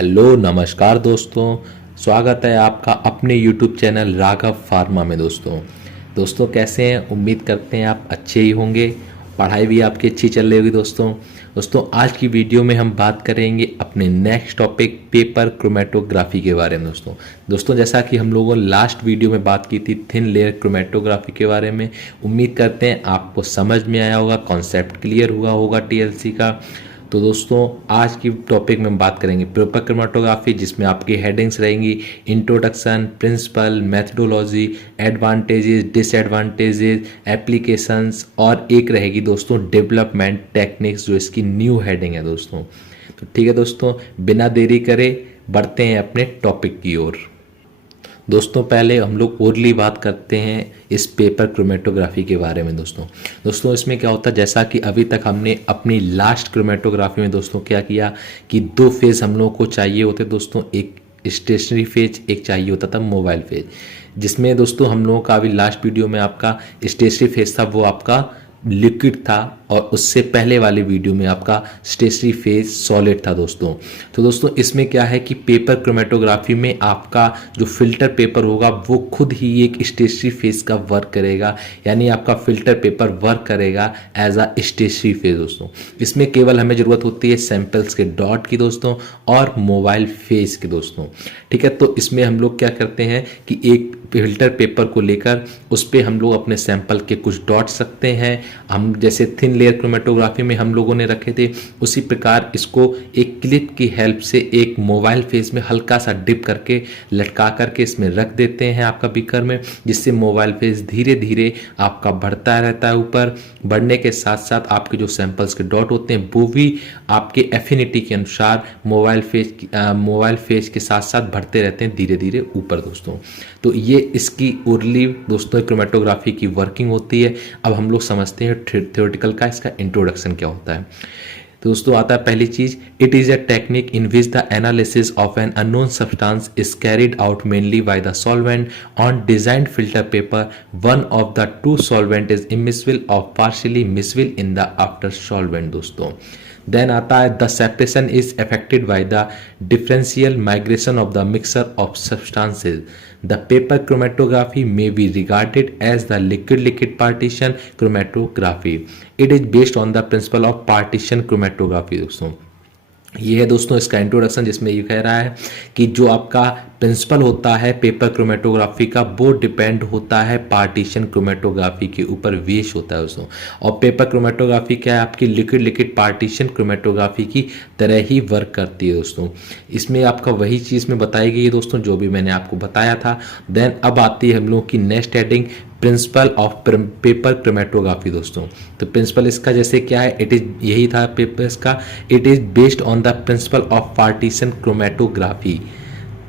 Hello नमस्कार दोस्तों। स्वागत है आपका अपने YouTube चैनल राघव फार्मा में। दोस्तों कैसे हैं? उम्मीद करते हैं आप अच्छे ही होंगे, पढ़ाई भी आपकी अच्छी चल रही होगी। दोस्तों आज की वीडियो में हम बात करेंगे अपने नेक्स्ट टॉपिक पेपर क्रोमेटोग्राफी के बारे में। दोस्तों जैसा कि हम लोगों ने लास्ट वीडियो में बात की थी थिन लेयर क्रोमेटोग्राफी के बारे में, उम्मीद करते हैं आपको समझ में आया होगा, कॉन्सेप्ट क्लियर हुआ होगा TLC का। तो दोस्तों आज की टॉपिक में हम बात करेंगे पेपर क्रोमेटोग्राफी, जिसमें आपकी हेडिंग्स रहेंगी introduction, principle, methodology, advantages, disadvantages, applications और एक रहेगी दोस्तों डेवलपमेंट टेक्निक्स, जो इसकी न्यू हेडिंग है दोस्तों। तो ठीक है दोस्तों, बिना देरी करे बढ़ते हैं अपने टॉपिक की ओर। दोस्तों पहले हम लोग ओरली बात करते हैं इस पेपर क्रोमेटोग्राफी के बारे में। दोस्तों इसमें क्या होता है, जैसा कि अभी तक हमने अपनी लास्ट क्रोमेटोग्राफी में दोस्तों क्या किया कि दो फेज़ हम लोगों को चाहिए होते दोस्तों, एक स्टेशनरी फेज, एक चाहिए होता था मोबाइल फेज। जिसमें दोस्तों हम लोगों का अभी लास्ट वीडियो में आपका स्टेशनरी फेज था, वो आपका लिक्विड था, और उससे पहले वाले वीडियो में आपका स्टेशनरी फेज सॉलिड था दोस्तों। तो दोस्तों इसमें क्या है कि पेपर क्रोमेटोग्राफी में आपका जो फिल्टर पेपर होगा वो खुद ही एक स्टेशनरी फेज का वर्क करेगा, यानी आपका फिल्टर पेपर वर्क करेगा एज अ स्टेशनरी फेज दोस्तों। इसमें केवल हमें ज़रूरत होती है सैंपल्स के डॉट की दोस्तों और मोबाइल फेज के दोस्तों। ठीक है, तो इसमें हम लोग क्या करते हैं कि एक फिल्टर पेपर को लेकर उस पर हम लोग अपने सैंपल के कुछ डॉट्स रखते हैं। हम जैसे थिन लेयर क्रोमेटोग्राफी में हम लोगों ने रखे थे, उसी प्रकार इसको एक क्लिप की हेल्प से एक मोबाइल फेज में हल्का सा डिप करके लटका करके इसमें रख देते हैं आपका बीकर में, जिससे मोबाइल फेज धीरे धीरे आपका बढ़ता रहता है। ऊपर बढ़ने के साथ साथ आपके जो सैंपल्स के डॉट होते हैं वो भी आपके एफिनिटी के अनुसार मोबाइल फेज के साथ साथ बढ़ते रहते हैं धीरे धीरे ऊपर दोस्तों। तो ये इसकी ओरली दोस्तों क्रोमेटोग्राफी की वर्किंग होती है। अब हम लोग समझते हैं थ्योरेटिकल का इसका इंट्रोडक्शन क्या होता है। तो दोस्तों आता है पहली चीज, it is a technique in which the analysis of an unknown substance is carried out mainly by the solvent on designed filter paper. One of the two solvent is immiscible और partially miscible in the after solvent दोस्तों। Then आता है the separation is affected by the differential migration of the mixer of substances. The paper chromatography may be regarded as the liquid-liquid partition chromatography. It is based on the principle of partition chromatography दोस्तों। ये है दोस्तों इसका introduction, जिसमें ये कह रहा है कि जो आपका प्रिंसिपल होता है पेपर क्रोमेटोग्राफी का वो डिपेंड होता है पार्टीशन क्रोमेटोग्राफी के ऊपर, वेश होता है दोस्तों। और पेपर क्रोमेटोग्राफी क्या है, आपकी लिक्विड लिक्विड पार्टीशन क्रोमेटोग्राफी की तरह ही वर्क करती है दोस्तों। इसमें आपका वही चीज़ में बताई गई है दोस्तों जो भी मैंने आपको बताया था। देन अब आती है हम लोग की next heading, principle of paper chromatography दोस्तों। तो प्रिंसिपल इसका जैसे क्या है, इट इज यही था पेपर इसका, it is based on the principle of partition chromatography.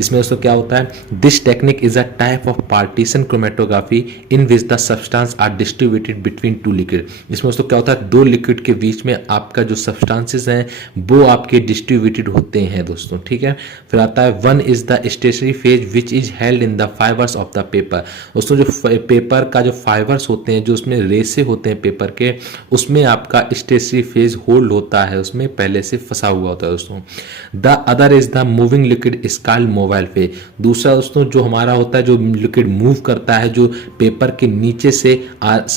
इसमें दोस्तों क्या होता है, this technique is a type of partition chromatography in which the substance are distributed between two liquid. इसमें दोस्तों क्या होता है, दो लिक्विड के बीच में आपका जो सब्सटेंसेस हैं वो आपके डिस्ट्रीब्यूटेड होते हैं दोस्तों। ठीक है, फिर आता है one is the stationary phase which is held in the fibres of the paper. दोस्तों जो पेपर का जो फाइबर्स होते हैं, जो उसमें रेसे होते हैं पेपर के, उसमें आपका स्टेशनरी फेज होल्ड होता है, उसमें पहले से फंसा हुआ होता है दोस्तों। The other is the moving liquid is called mobile phase. दूसरा दोस्तों जो हमारा होता है, जो लिक्विड मूव करता है, जो पेपर के नीचे से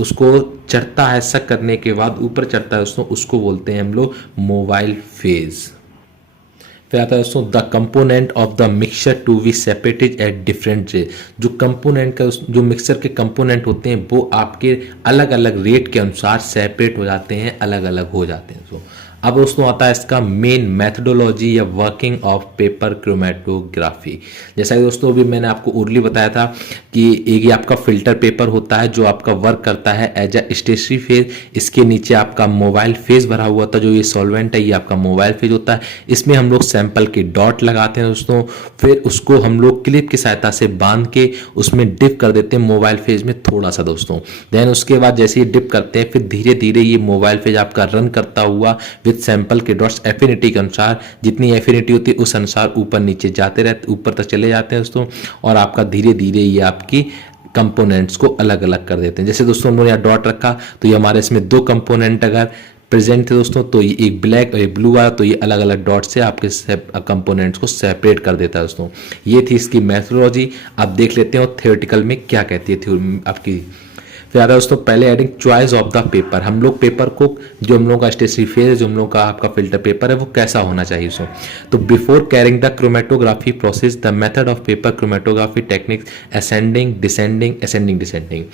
उसको चढ़ता है, सक करने के बाद ऊपर चढ़ता है दोस्तों, उसको बोलते हैं हम लोग मोबाइल फेज। फिर आता है दोस्तों the component of the mixture to be separated at different rate. जो कंपोनेंट का जो मिक्सचर के कंपोनेंट होते हैं वो आपके अलग अलग रेट के अनुसार सेपरेट हो जाते हैं, अलग अलग हो जाते हैं दोस्तों। अब दोस्तों आता है इसका मेन मेथडोलॉजी या वर्किंग ऑफ पेपर क्रोमेटोग्राफी। जैसा कि दोस्तों अभी मैंने आपको ओरली बताया था कि एक ही आपका फिल्टर पेपर होता है जो आपका वर्क करता है एज अ स्टेशनरी फेज। इसके नीचे आपका मोबाइल फेज भरा हुआ था, जो ये सॉल्वेंट है ये आपका मोबाइल फेज होता है। इसमें हम लोग सैंपल के डॉट लगाते हैं दोस्तों, फिर उसको हम लोग क्लिप की सहायता से बांध के उसमें डिप कर देते हैं मोबाइल फेज में थोड़ा सा दोस्तों। देन उसके बाद जैसे ये डिप करते हैं, फिर धीरे धीरे ये मोबाइल फेज आपका रन करता हुआ विद सैंपल के डॉट्स एफिनिटी के अनुसार, जितनी एफिनिटी होती है उस अनुसार ऊपर नीचे जाते रहते, ऊपर तक चले जाते हैं दोस्तों। और आपका धीरे धीरे ये आपकी कंपोनेंट्स को अलग अलग कर देते हैं। जैसे दोस्तों हम लोगों ने यहाँ डॉट रखा, तो ये हमारे इसमें दो कंपोनेंट अगर प्रेजेंट थे दोस्तों, तो ये एक ब्लैक और एक ब्लू आया, तो ये अलग अलग डॉट से आपके कंपोनेंट्स को सेपरेट कर देता है दोस्तों। ये थी इसकी मैथोलॉजी। आप देख लेते हो थियोरेटिकल में क्या कहती है थ्योरी आपकी। फिर आता है दोस्तों पहले heading choice of the paper. हम लोग पेपर को, जो हम लोग का स्टेशनरी फेज है, जो हम लोग का आपका फिल्टर पेपर है, वो कैसा होना चाहिए उसमें। तो before carrying the chromatography process the method of paper chromatography techniques ascending descending descending.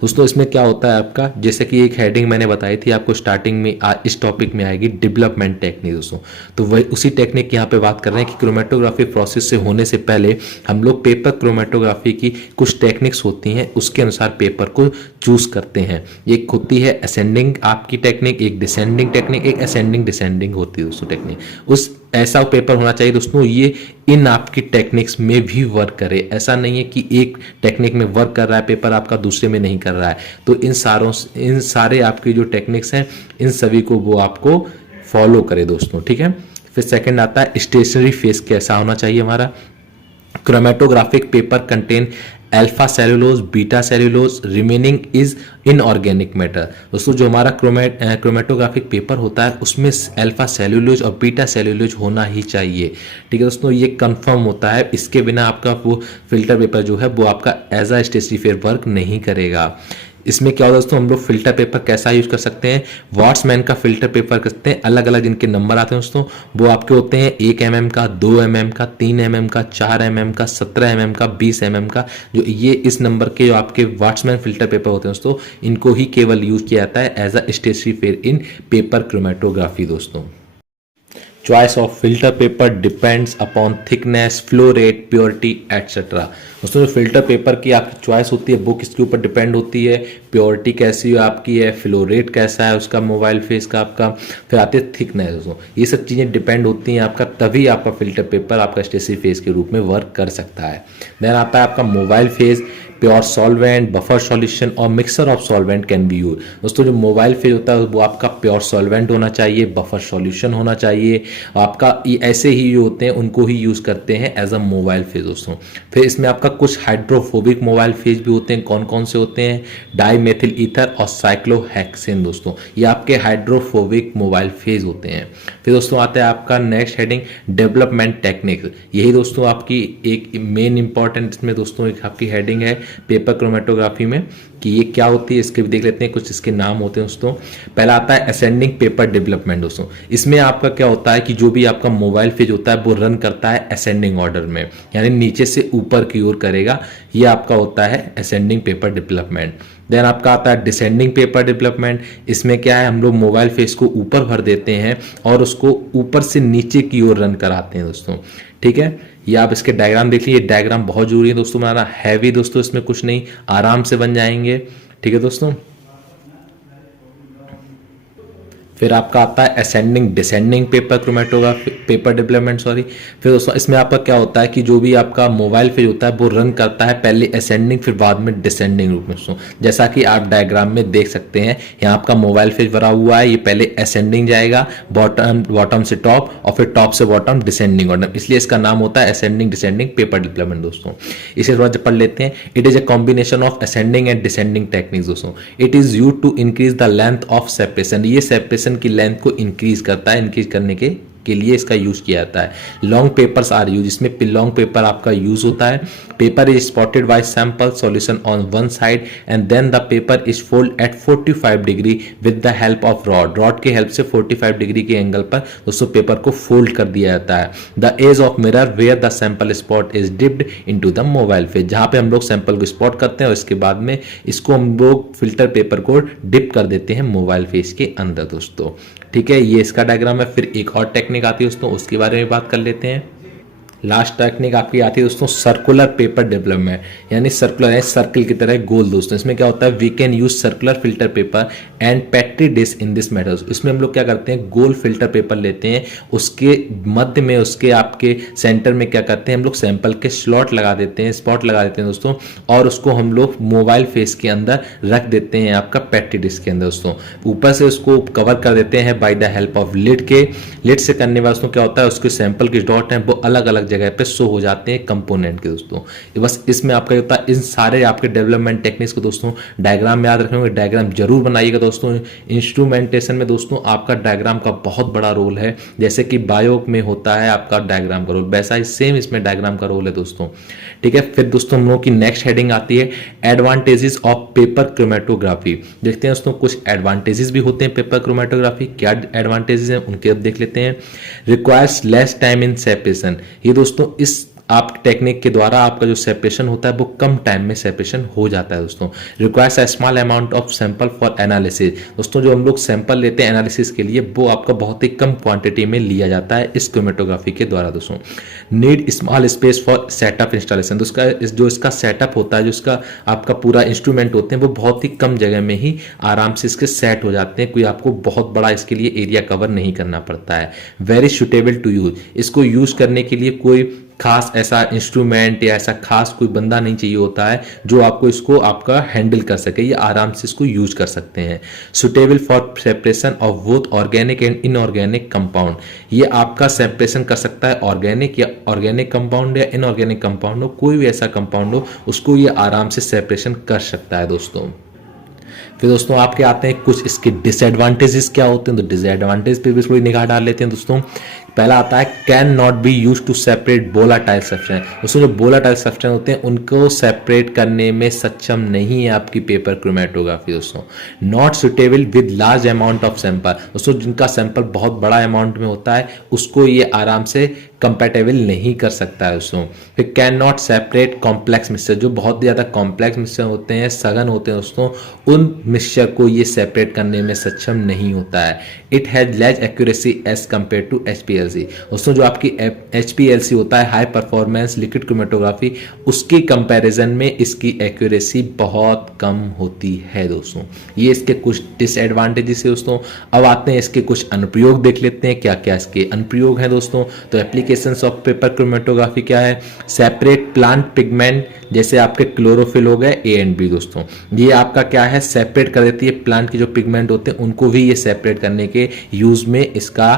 दोस्तों इसमें क्या होता है आपका, जैसे कि एक हेडिंग मैंने बताई थी आपको स्टार्टिंग में, इस टॉपिक में आएगी डेवलपमेंट टेक्निक दोस्तों। तो वही उसी टेक्निक यहाँ पे बात कर रहे हैं कि क्रोमेटोग्राफी प्रोसेस से होने से पहले हम लोग पेपर क्रोमेटोग्राफी की कुछ टेक्निक्स होती हैं, उसके अनुसार पेपर को चूज करते हैं। एक होती है असेंडिंग आपकी टेक्निक, एक डिसेंडिंग टेक्निक, एक असेंडिंग डिसेंडिंग होती है दोस्तों टेक्निक। उस ऐसा पेपर होना चाहिए दोस्तों ये इन आपकी टेक्निक्स में भी वर्क करे। ऐसा नहीं है कि एक टेक्निक में वर्क कर रहा है पेपर आपका, दूसरे में नहीं कर रहा है। तो इन सारे आपकी जो टेक्निक्स हैं, इन सभी को वो आपको फॉलो करे दोस्तों, ठीक है। फिर सेकंड आता है स्टेशनरी फेस कैसा होना चाहिए हमारा। Chromatographic paper contain alpha cellulose, beta cellulose, remaining is inorganic matter. दोस्तों जो हमारा क्रोमेटोग्राफिक पेपर होता है उसमें अल्फा सेलुलोज और बीटा सेलुलोज होना ही चाहिए, ठीक है दोस्तों। ये कंफर्म होता है, इसके बिना आपका वो फिल्टर पेपर जो है वो आपका as a stationary fair work नहीं करेगा। इसमें क्या होता है दोस्तों, हम लोग फिल्टर पेपर कैसा यूज कर सकते हैं, वॉट्समैन का फिल्टर पेपर करते हैं। अलग अलग जिनके नंबर आते हैं दोस्तों, वो आपके होते हैं 1 mm का, 2 mm का, 3 mm का, 4 mm का, 17 mm का, 20 mm का। जो ये इस नंबर के जो आपके वॉट्समैन फिल्टर पेपर होते हैं दोस्तों, इनको ही केवल यूज किया जाता है as a stationary phase in paper chromatography दोस्तों। Choice of filter paper depends upon thickness, flow rate, purity etcetera. दोस्तों जो फिल्टर पेपर की आपकी चॉइस होती है वो किसके ऊपर डिपेंड होती है, प्योरिटी कैसी आपकी है, फ्लो रेट कैसा है उसका, मोबाइल फेस का आपका, फिर आते हैं थिकनेस दोस्तों। ये सब चीज़ें डिपेंड होती हैं आपका, तभी आपका फिल्टर पेपर आपका स्टेशनरी फेस के रूप में वर्क कर सकता है। देन आता है आपका mobile phase, pure solvent, buffer solution और mixer of solvent can be use. दोस्तों जो मोबाइल फेज होता है वो आपका प्योर सॉल्वेंट होना चाहिए, बफर सॉल्यूशन होना चाहिए आपका, ये ऐसे ही जो होते हैं उनको ही यूज करते हैं एज अ मोबाइल फेज दोस्तों। फिर इसमें आपका कुछ हाइड्रोफोबिक मोबाइल फेज भी होते हैं। कौन कौन से होते हैं, डाईमेथिल ईथर और साइक्लोहेक्सेन दोस्तों, ये आपके हाइड्रोफोबिक मोबाइल फेज होते हैं। फिर दोस्तों आता है आपका नेक्स्ट हेडिंग डेवलपमेंट टेक्निक। यही दोस्तों आपकी एक मेन इंपॉर्टेंट इसमें दोस्तों एक आपकी हेडिंग है पेपर क्रोमेटोग्राफी में कि ये क्या होती है, इसके भी देख लेते हैं, कुछ इसके नाम होते हैं दोस्तों। पहला आता है असेंडिंग पेपर डेवलपमेंट दोस्तों। इसमें आपका क्या होता है कि जो भी आपका मोबाइल फेज होता है वो रन करता है असेंडिंग ऑर्डर में, यानी नीचे से ऊपर की ओर करेगा। ये आपका होता है असेंडिंग पेपर डेवलपमेंट। देन आपका आता है डिसेंडिंग पेपर डेवलपमेंट। इसमें क्या है, हम लोग मोबाइल फेस को ऊपर भर देते हैं और उसको ऊपर से नीचे की ओर रन कराते हैं दोस्तों, ठीक है। ये आप इसके डायग्राम देख लीजिए, डायग्राम बहुत जरूरी है दोस्तों बनाना, हैवी दोस्तों इसमें कुछ नहीं, आराम से बन जाएंगे, ठीक है दोस्तों। फिर आपका आता है ascending descending paper chromatography paper development sorry. फिर दोस्तों इसमें आपका क्या होता है कि जो भी आपका मोबाइल फेज होता है वो रन करता है पहले असेंडिंग फिर बाद में डिसेंडिंग रूप में दोस्तों। जैसा कि आप डायग्राम में देख सकते हैं, यहाँ आपका मोबाइल फेज भरा हुआ है, ये पहले असेंडिंग जाएगा बॉटम से टॉप और फिर टॉप से बॉटम डिसेंडिंग ऑर्डर, इसलिए इसका नाम होता है असेंडिंग डिसेंडिंग पेपर डेवलपमेंट दोस्तों। इसे थोड़ा पढ़ लेते हैं। It is a combination of ascending and descending techniques दोस्तों। It is used to increase the length of separation. ये सेपरेशन की लेंथ को इंक्रीज करता है, इंक्रीज करने के लिए इसका यूज किया जाता है। लॉन्ग पेपर्स आर यूज, इसमें लॉन्ग पेपर आपका यूज होता है। Paper is spotted by sample solution on one side and then the paper is fold at 45 degree with the help of rod के हेल्प से 45 degree के angle पर दोस्तों paper को फोल्ड कर दिया जाता है। The edge of mirror where the sample spot is dipped into the mobile phase, जहां पे हम लोग सैंपल को स्पॉट करते हैं और इसके बाद में इसको हम लोग फिल्टर पेपर को डिप कर देते हैं मोबाइल फेज के अंदर दोस्तों, ठीक है। ये इसका डायग्राम है। फिर एक और टेक्निक आती है दोस्तों, उसके बारे में बात कर लेते हैं। लास्ट टेक्निक आपकी आती है दोस्तों सर्कुलर पेपर डेवलपमेंट, यानी सर्कुलर है सर्कल की तरह गोल दोस्तों। इसमें क्या होता है, we can use circular filter paper and petri disc in this method. इसमें हम लोग क्या करते हैं, गोल फिल्टर पेपर लेते हैं, उसके मध्य में उसके आपके सेंटर में क्या करते हैं हम लोग सैंपल के स्लॉट लगा देते हैं, स्पॉट लगा देते हैं दोस्तों, और उसको हम लोग मोबाइल फेस के अंदर रख देते हैं आपका पेट्री डिस्क के अंदर दोस्तों। ऊपर से उसको कवर कर देते हैं by the help of lid के। लिड से करने बाद दोस्तों क्या होता है, उसके सैंपल के डॉट हैं वो अलग अलग जगह पे शो हो जाते हैं कंपोनेंट के दोस्तों। ये बस इसमें आपका होता है, इन सारे आपके डेवलपमेंट टेक्निक्स को दोस्तों डायग्राम में याद रखने होंगे, डायग्राम जरूर बनाइएगा दोस्तों। इंस्ट्रूमेंटेशन में दोस्तों आपका डायग्राम का बहुत बड़ा रोल है, जैसे कि बायो में होता है आपका डायग्राम का रोल, वैसा ही सेम इसमें डायग्राम का रोल है दोस्तों। ठीक है, फिर दोस्तों हम लोगों की नेक्स्ट हेडिंग आती है एडवांटेजेस ऑफ पेपर क्रोमेटोग्राफी। देखते हैं दोस्तों कुछ एडवांटेजेस भी होते हैं पेपर क्रोमेटोग्राफी, क्या एडवांटेजेस हैं उनके अब देख लेते हैं। Requires less time in separation, ये दोस्तों इस आप टेक्निक के द्वारा आपका जो सेपरेशन होता है वो कम टाइम में सेपरेशन हो जाता है दोस्तों। Requires a small amount of sample for analysis, दोस्तों जो हम लोग सैंपल लेते हैं एनालिसिस के लिए वो आपका बहुत ही कम क्वांटिटी में लिया जाता है इस क्रोमेटोग्राफी के द्वारा दोस्तों। Need small space for setup installation, जो इसका सेटअप होता है, जो इसका आपका पूरा इंस्ट्रूमेंट होते हैं वो बहुत ही कम जगह में ही आराम से इसके सेट हो जाते हैं, कोई आपको बहुत बड़ा इसके लिए एरिया कवर नहीं करना पड़ता है। वेरी सुटेबल टू यूज, इसको यूज करने के लिए कोई खास ऐसा इंस्ट्रूमेंट या ऐसा खास कोई बंदा नहीं चाहिए होता है जो आपको इसको आपका हैंडल कर सके, या आराम से इसको यूज कर सकते हैं। Suitable for separation of both organic and inorganic compound, ये आपका सेपरेशन कर सकता है ऑर्गेनिक या ऑर्गेनिक कंपाउंड या इनऑर्गेनिक कंपाउंड हो, कोई भी ऐसा कंपाउंड हो उसको ये आराम से सेपरेशन कर सकता है दोस्तों। फिर दोस्तों आपके आते हैं कुछ इसके डिसएडवांटेजेस क्या होते हैं, तो डिसएडवांटेज पे भी थोड़ी निगाह डाल लेते हैं दोस्तों। पहला आता है can not be use to separate volatile substance, दोस्तों जो वोलाटाइल सब्सटेंस होते हैं उनको सेपरेट करने में सक्षम नहीं है आपकी पेपर क्रोमेटोग्राफी दोस्तों। Not suitable with large amount of sample, दोस्तों जिनका सैंपल बहुत बड़ा अमाउंट में होता है उसको ये आराम से कंपेटेबल नहीं कर सकता है दोस्तों। फिर can not separate complex mixture, जो बहुत ज़्यादा कॉम्प्लेक्स मिक्सचर होते हैं, सघन होते हैं दोस्तों, उन मिक्सचर को ये सेपरेट करने में सक्षम नहीं होता है। It has less accuracy as compare to HPLC, दोस्तों जो आपकी HPLC होता है हाई परफॉर्मेंस लिक्विड क्रोमेटोग्राफी, उसकी कंपैरिजन में इसकी एक्यूरेसी बहुत कम होती है दोस्तों। ये इसके कुछ डिसएडवांटेजेस है दोस्तों। अब आते हैं इसके कुछ अनुप्रयोग देख लेते हैं, क्या क्या इसके अनुप्रयोग हैं दोस्तों। तो एप्लीकेशंस ऑफ पेपर क्रोमेटोग्राफी क्या है, सेपरेट प्लांट पिगमेंट, जैसे आपके क्लोरोफिल हो गए A एंड B दोस्तों, ये आपका क्या है सेपरेट कर देती है प्लांट के जो पिगमेंट होते हैं उनको भी ये सेपरेट करने के यूज में इसका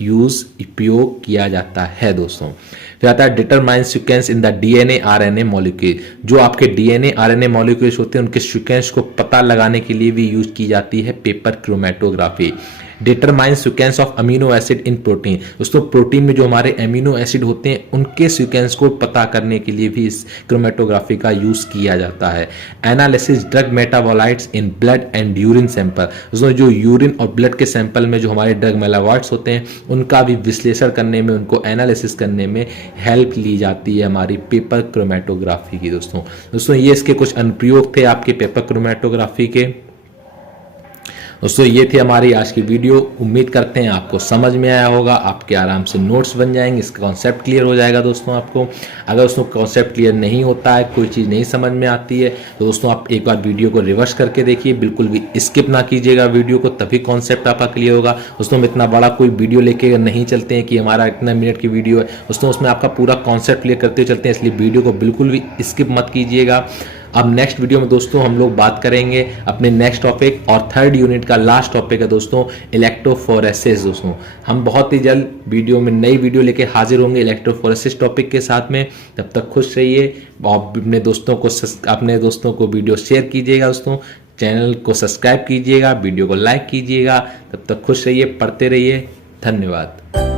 उपयोग किया जाता है दोस्तों। फिर आता है determine sequence in the DNA RNA molecule, जो आपके DNA RNA मॉलिक्यूल्स होते हैं उनके सीक्वेंस को पता लगाने के लिए भी यूज की जाती है paper chromatography. Determine sequence of amino acid in protein, दोस्तों प्रोटीन में जो हमारे अमीनो एसिड होते हैं उनके सीक्वेंस को पता करने के लिए भी इस क्रोमेटोग्राफी का यूज किया जाता है। Analysis drug metabolites in blood and urine sample, दोस्तों जो यूरिन और ब्लड के सैंपल में जो हमारे ड्रग मेटाबोलाइट्स होते हैं उनका भी विश्लेषण करने में, उनको एनालिसिस करने में हेल्प ली जाती है हमारी पेपर क्रोमेटोग्राफी की दोस्तों। ये इसके कुछ अनुप्रयोग थे आपके पेपर क्रोमेटोग्राफी के दोस्तों। ये थी हमारी आज की वीडियो, उम्मीद करते हैं आपको समझ में आया होगा, आपके आराम से नोट्स बन जाएंगे, इसका कॉन्सेप्ट क्लियर हो जाएगा दोस्तों आपको। अगर दोस्तों कॉन्सेप्ट क्लियर नहीं होता है, कोई चीज़ नहीं समझ में आती है, तो दोस्तों आप एक बार वीडियो को रिवर्स करके देखिए, बिल्कुल भी स्किप ना कीजिएगा वीडियो को, तभी कॉन्सेप्ट आपका क्लियर होगा दोस्तों। हम इतना बड़ा कोई वीडियो लेके नहीं चलते हैं कि हमारा इतना मिनट की वीडियो है दोस्तों, उसमें आपका पूरा कॉन्सेप्ट क्लियर करते हुए चलते हैं, इसलिए वीडियो को बिल्कुल भी स्किप मत कीजिएगा। अब नेक्स्ट वीडियो में दोस्तों हम लोग बात करेंगे अपने नेक्स्ट टॉपिक और थर्ड यूनिट का लास्ट टॉपिक है दोस्तों इलेक्ट्रोफोरेसिस दोस्तों। हम बहुत ही जल्द वीडियो में नई वीडियो लेके हाजिर होंगे इलेक्ट्रोफोरेसिस टॉपिक के साथ में। तब तक खुश रहिए, अपने दोस्तों को वीडियो शेयर कीजिएगा दोस्तों, चैनल को सब्सक्राइब कीजिएगा, वीडियो को लाइक कीजिएगा। तब तक खुश रहिए, पढ़ते रहिए, धन्यवाद।